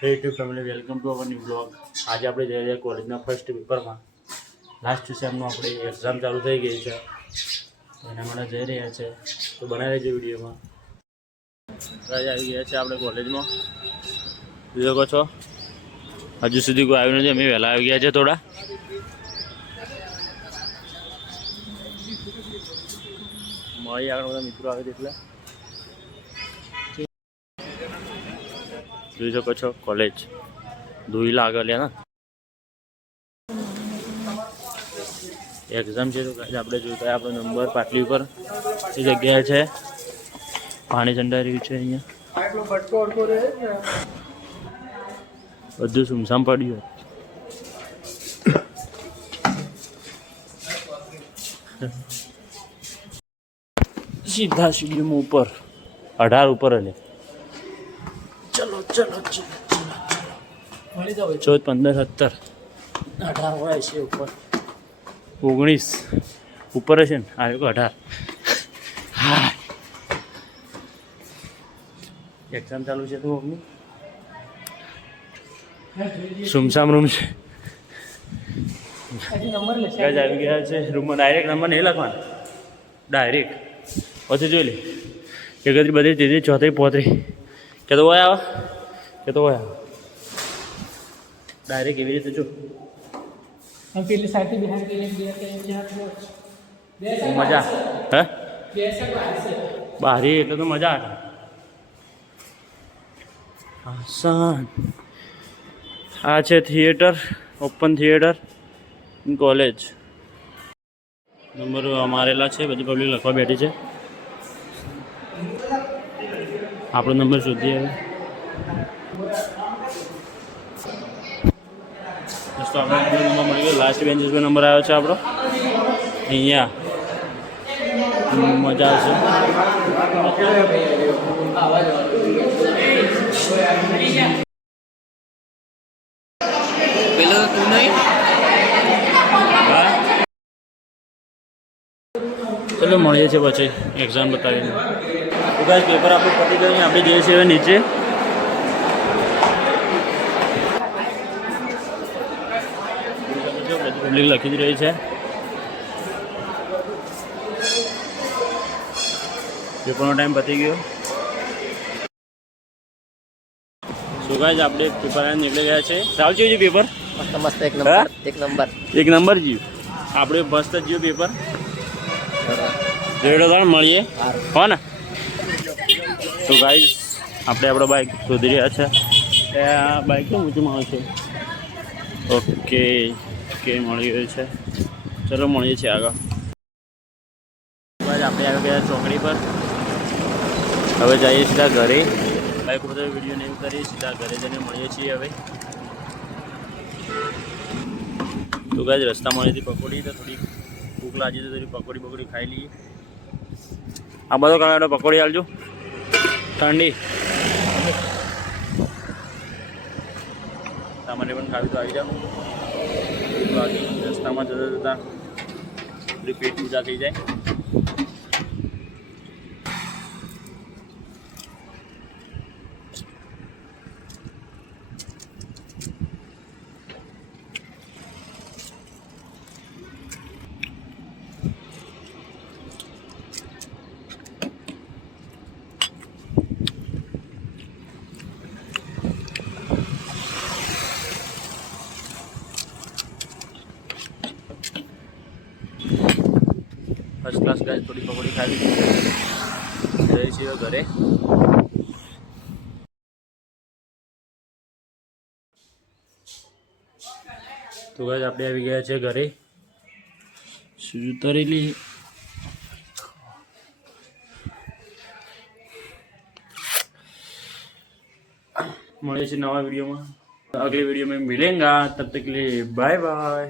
Hey to family welcome to our new blog આજે આપણે જઈ રહ્યા કોલેજના ફર્સ્ટ પેપરમાં લાસ્ટ સેમનું આપણે એક્ઝામ ચાલુ થઈ ગઈ છે. એના માટે જઈ રહ્યા છે. તો બનાવી રહેજો વિડીયોમાં રાજા આવી ગયા છે આપણે કોલેજમાં જોઈ શકો છો. હજુ સુધી કોઈ આવ્યું નથી. અમે વહેલા આવી ગયા છે થોડા. મળી આગળ બધા મિત્રો આવે એટલે. જોઈ શકો છો કોલેજ દુઈ આગળ ને એક્ઝામ છે તો આપણે જોતા આપણો નંબર પાટલી ઉપર એ જગ્યાએ છે. પાણી ચંડાઈ રહ્યું છે અહીંયા. બધું સુમસામ પડ્યું. સીધા સીડીમાં ઉપર. અઢાર ઉપર હલે ચલો ચલો ચૌદ પંદર સત્તર. અઢાર હોય છે ઉપર. ઓગણીસ. ઉપર હશે ને? આવ્યો અઢાર. હા. એક્ઝામ ચાલુ છે તો મમ્મી? સુમસામ રૂમ છે. આવી ગયા છે રૂમમાં. ડાયરેક્ટ નંબર નહીં લખવાનો. ડાયરેક્ટ પછી જોઈ લે. એકત્રી બધી ત્રીજી ચોથી પોત્રી કે તો હોય આવે? એ તો હોય. ડાયરેક્ટ એવી રીતે જો. પેલી મજા. હે? બારી એટલે તો મજા આવે. આસાન. આ છે theatre open theatre college number અમારેલા છે બધી પબ્લિક લખવા બેઠી છે. આપણો નંબર શોધીએ હવે. લાસ્ટ બેન્ચીસ પર નંબર આવ્યો છે આપણો. અહીંયા. મજા આવશે. પેલો તું નહીં? ચલો મળીએ છીએ પછી. એક્ઝામ બતાવીને. પેપર આપણે પતી ગયું આપણે જઈએ છીએ નીચે. પબ્લિક લખી જ રહી છે. પેપરનો ટાઈમ પતી ગયો. સુગાજ આપણે પેપર નીકળી ગયા છે. સાવ જોયું પેપર મસ્ત એક નંબર એક નંબર. એક નંબર જીવ આપણે મસ્ત જીવ પેપર જોડો ત્રણ મળીએ. હો ને? તો ગાઈઝ આપણે આપણો બાઇક સુધરી રહ્યા છે. એ આ બાઇક કેમ ઊંચું માણસ છે? ઓકે ઓકે મળી ગયું છે. ચલો, મળીએ છીએ આગળ. બસ, આપણે આવી ગયા ચોકડી પર. હવે જઈએ સીધા ઘરે. બાઇક ઉપર વીડિયો નહીં કરીએ, સીધા ઘરે જઈને મળીએ છીએ હવે. તો ગાજ રસ્તામાં હતી પકોડી તો થોડી ભૂખ લાગી તો થોડી પકોડી પકોડી ખાઈ લઈએ. આ બધો કાંડો પકોડી આલજો. ઠંડી. તમારે પણ ખાવી તો આવી જાવ બાકી રસ્તામાં જતા જતા પેટ પૂજા થઈ જાય. ક્લાસ ગાય થોડી પકોડી ખાવી જઈએ છીએ ઘરે તો ગાય આપણે આવી ગયા છે ઘરે શું તરેલી મળે છે નવા वीडियो में अगले वीडियो में मिलेंगे तब तक के लिए बाय बाय